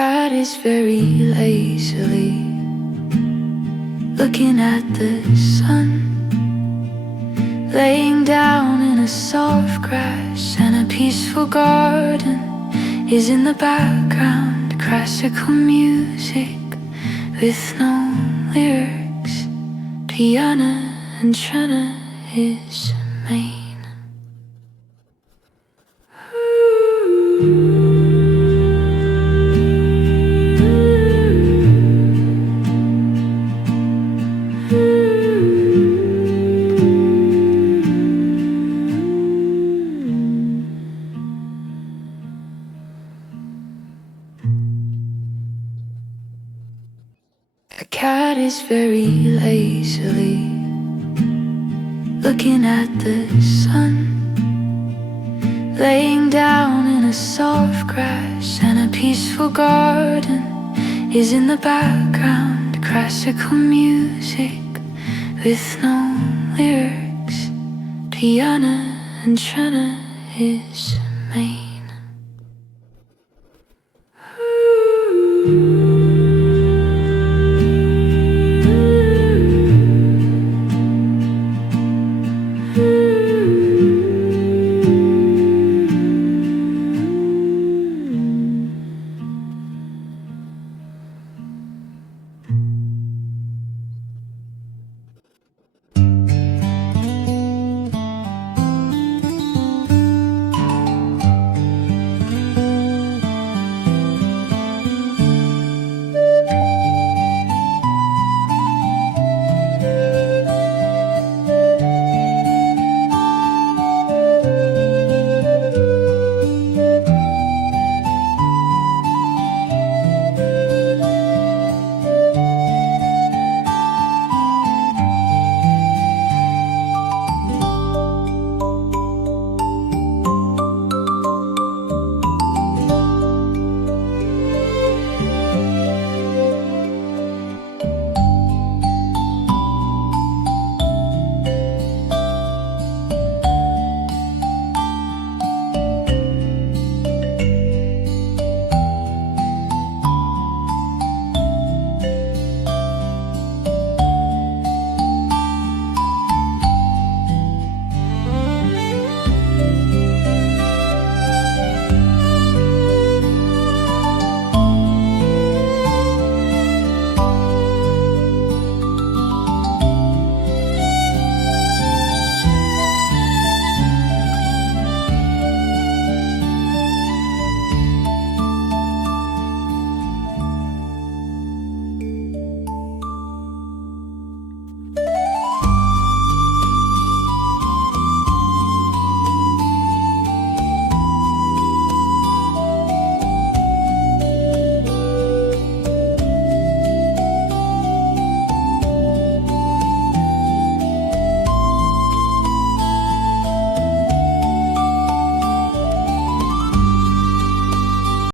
cat is very lazily looking at the sun, laying down in a soft grass, and a peaceful garden is in the background. Classical music with no lyrics, piano and Trina is main. The cat is very lazily looking at the sun, laying down in a soft grass, and a peaceful garden is in the background. Classical music with no lyrics, piano and Trina is main.